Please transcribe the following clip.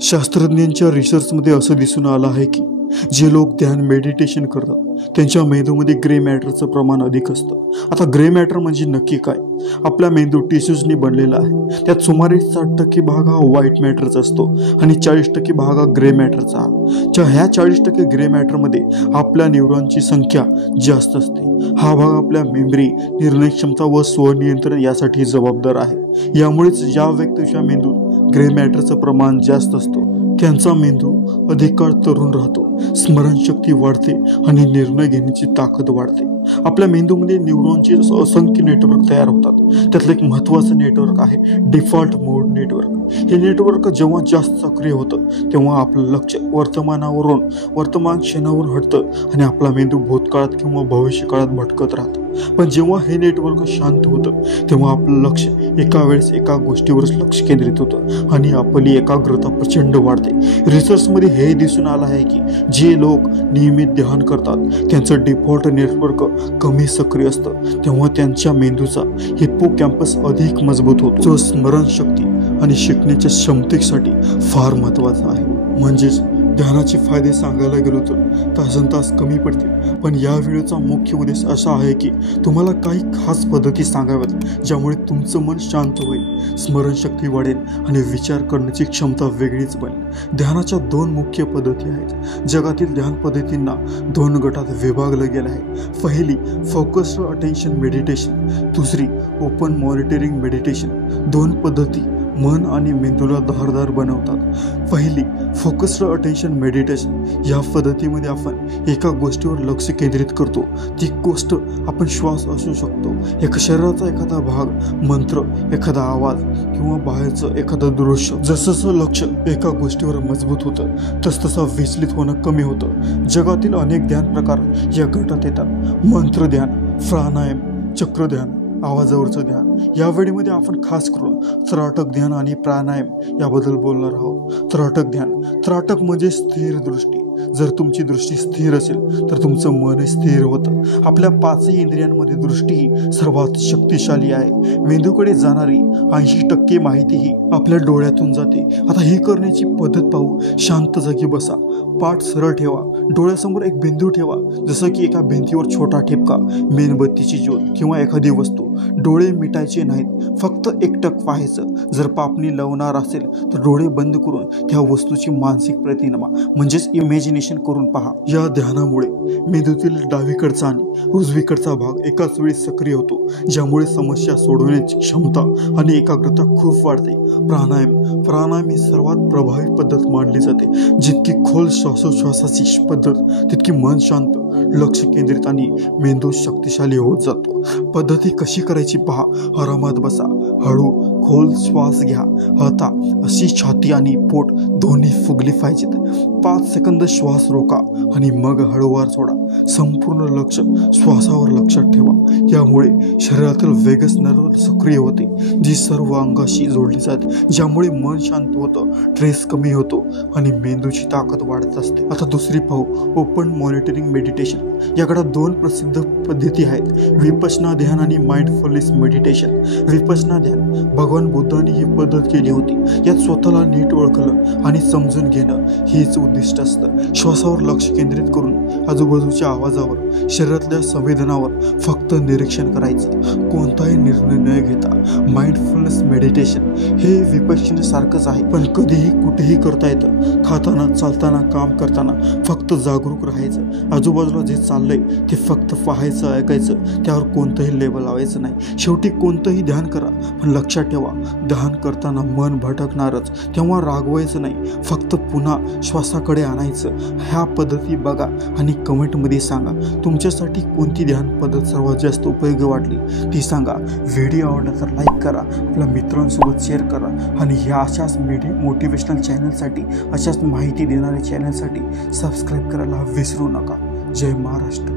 शास्त्रज्ञांच्या रिसर्चमध्ये असं दिसून आलं आहे की जे लोक ध्यान मेडिटेशन करतात त्यांच्या मेंदूमध्ये ग्रे मॅटरचं प्रमाण अधिक असतं. आता ग्रे मॅटर म्हणजे नक्की काय? आपला मेंदू टिश्यूजनी बनलेला आहे. त्यात सुमारे 60% भाग हा व्हाईट मॅटरचा असतो आणि 40% भाग हा ग्रे मॅटरचा. ह्या 40% ग्रे मॅटरमध्ये आपल्या न्यूरॉनची संख्या जास्त असते. हा भाग आपल्या मेमरी, निर्णय क्षमता व स्वनियंत्रण यासाठी जबाबदार आहे. यामुळेच ज्या व्यक्तीच्या मेंदूत ग्रे मॅटरचं प्रमाण जास्त असतो त्यांचा मेंदू अधिक काळ तरुण राहतो, स्मरणशक्ती वाढते आणि निर्णय घेण्याची ताकद वाढते. आपल्या मेंदूमध्ये न्यूरॉनचे असंख्य नेटवर्क तयार होतात. त्यातलं एक महत्त्वाचं नेटवर्क आहे डिफॉल्ट मोड नेटवर्क. हे नेटवर्क जेव्हा जास्त सक्रिय होतं तेव्हा आपलं लक्ष वर्तमानावरून वर्तमान क्षणावर हटतं आणि आपला मेंदू भूतकाळात किंवा भविष्यकाळात भटकत राहतं. पण जेव्हा हे नेटवर्क शांत होतं तेव्हा आपलं लक्ष एका वेळेस एका गोष्टीवरच लक्ष केंद्रित होतं आणि आपली एकाग्रता प्रचंड वाढते. रिसर्चमध्ये हे दिसून आलं आहे की जे लोक नियमित ध्यान करतात त्यांचं डिफॉल्ट नेटवर्क कमी सक्रिय असतं तेव्हा त्यांच्या मेंदूचा हिप्पोकॅम्पस अधिक मजबूत होतो, जो स्मरणशक्ती आणि शिकण्याच्या क्षमतेसाठी फार महत्त्वाचा आहे. म्हणजेच ध्यानाचे फायदे सांगायला गेलो तर तासनतास कमी पडतील, पण या व्हिडिओचा मुख्य उद्देश असा आहे की तुम्हाला काही खास पद्धती सांगाव्यात ज्यामुळे तुमचं मन शांत होईल, स्मरणशक्ती वाढेल आणि विचार करण्याची क्षमता वेगळीच बनेल. ध्यानाच्या 2 मुख्य पद्धती आहेत. जगातील ध्यान पद्धतींना 2 गटात विभागलं गेलं आहे. पहिली फोकस्ड अटेन्शन मेडिटेशन, दुसरी ओपन मॉनिटरिंग मेडिटेशन. 2 पद्धती मन आणि मेंदूला धारदार बनवतात. पहिली फोकस्ड अटेन्शन मेडिटेशन. या पद्धतीमध्ये आपण एका गोष्टीवर लक्ष केंद्रित करतो. ती गोष्ट आपण श्वास असू शकतो, शरीराचा एखादा भाग, मंत्र, एखादा आवाज किंवा बाहेरचं एखादं दृश्य. जसं लक्ष एका गोष्टीवर मजबूत होतं तसतसं विचलित होणं कमी होतं. जगातील अनेक ध्यान प्रकार या गटात येतात. मंत्र ध्यान, प्राणायाम, चक्र ध्यान, आवाजावरचं ध्यान. या वेळेमध्ये आपण खास करून त्राटक ध्यान आणि प्राणायाम याबद्दल बोलणार आहोत. त्राटक ध्यान. त्राटक म्हणजे स्थिर दृष्टी. जर तुमची दृष्टी स्थिर असेल तर तुमचं मन स्थिर होतं. आपल्या 5 इंद्रियांमध्ये दृष्टी ही सर्वात शक्तिशाली आहे. मेंदूकडे जाणारी 80% माहितीही आपल्या डोळ्यातून जाते. आता ही करण्याची पद्धत पाहू. शांत जागी बसा, पाठ सरळ ठेवा, डोळ्यासमोर एक बिंदू ठेवा, जसं की एका भिंतीवर छोटा ठिपका, मेणबत्तीची ज्योत किंवा एखादी वस्तू. डोळे मिटायचे नाहीत, फक्त एकटक पाहायचं. जर पापणी लावणार असेल तर डोळे बंद करून त्या वस्तूची मानसिक प्रतिमा म्हणजेच इमॅजिनेशन करून पहा. या ध्यानामुळे मेंदूतील डावीकडचा आणि उजवीकडचा भाग एकाच वेळी सक्रिय होतो, ज्यामुळे समस्या सोडवण्याची क्षमता आणि एकाग्रता खूप वाढते. प्राणायाम ही सर्वात प्रभावी पद्धत मानली जाते. जितकी खोल श्वासोच्छवासाची पद्धत तितकी मन शांत, लक्ष केंद्रित आणि मेंदू शक्तिशाली होत जातो. पद्धती कशी करायची पहा. आरामात बसा, हळू खोल श्वास घ्या. आता अशी छाती आणि पोट दोन्ही फुगली पाहिजेत. 5 सेकंद श्वास रोका आणि मग हळूवार सोडा. संपूर्ण लक्ष श्वासावर लक्षात ठेवा. यामुळे शरीरातील वेगस नर्व सक्रिय होते, जी सर्व अंगाशी जोडली जाते, ज्यामुळे मन शांत होतं, स्ट्रेस कमी होतो आणि मेंदूची ताकद वाढत असते. आता दुसरी पाहू, ओपन मॉनिटरिंग मेडिटेशन. याकडे 2 प्रसिद्ध पद्धती आहेत, विपश्यना ध्यान आणि माइंडफुलनेस मेडिटेशन. विपश्यना ध्यान भगवान बुद्धांनी ही पद्धत केली होती. यात स्वतःला नीट ओळखलं आणि समजून घेणं हेच उद्दिष्ट असतं. श्वासावर लक्ष केंद्रित करून आजूबाजूच्या आवाजावर, शरीरातल्या संवेदनावर फक्त निरीक्षण करायचं, कोणताही निर्णय न घेता. माइंडफुलनेस मेडिटेशन हे विपश्यनेसारखंच आहे, पण कधीही कुठेही करता येतं. खाताना, चालताना, काम करताना फक्त जागरूक राहायचं. आजूबाजूला जे चाललंय ते फक्त पाहायचं, ऐकायचं, त्यावर कोणतंही लेबल लावायचं नाही. शेवटी कोणतंही ध्यान करा, पण लक्षात ठेवा ध्यान करताना मन भटकणारच, तेव्हा रागवायचं नाही, फक्त पुन्हा श्वासाकडे आणायचं. ह्या पद्धती बघा आणि कमेंटमध्ये सांगा तुमच्यासाठी कोणती ध्यान पद्धत सर्वात जास्त उपयोगी वाटली ती सांगा. व्हिडिओ आवडला तर लाईक करा, आपल्या मित्रांसोबत शेअर करा आणि ह्या अशाच मोटिवेशनल चॅनलसाठी, अशाच माहिती देणाऱ्या चॅनलसाठी सबस्क्राईब करायला विसरू नका. जय महाराष्ट्र.